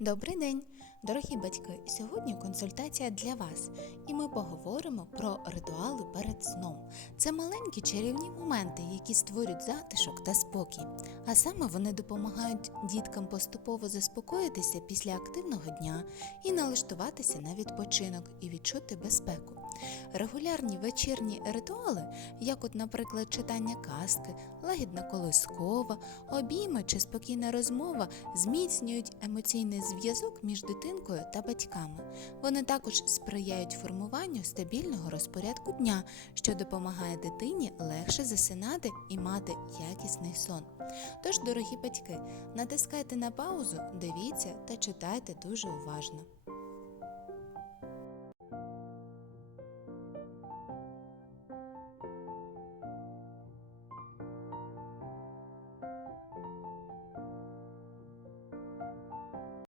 Добрий день, дорогі батьки! Сьогодні консультація для вас, і ми поговоримо про ритуали перед сном. Це маленькі чарівні моменти, які створюють затишок та спокій. А саме вони допомагають діткам поступово заспокоїтися після активного дня і налаштуватися на відпочинок і відчути безпеку. Регулярні вечірні ритуали, як от, наприклад, читання казки, лагідна колискова, обійми чи спокійна розмова, зміцнюють емоційний зв'язок між дитинкою та батьками. Вони також сприяють формуванню стабільного розпорядку дня, що допомагає дитині легше засинати і мати якісний сон. Тож, дорогі батьки, натискайте на паузу, дивіться та читайте дуже уважно.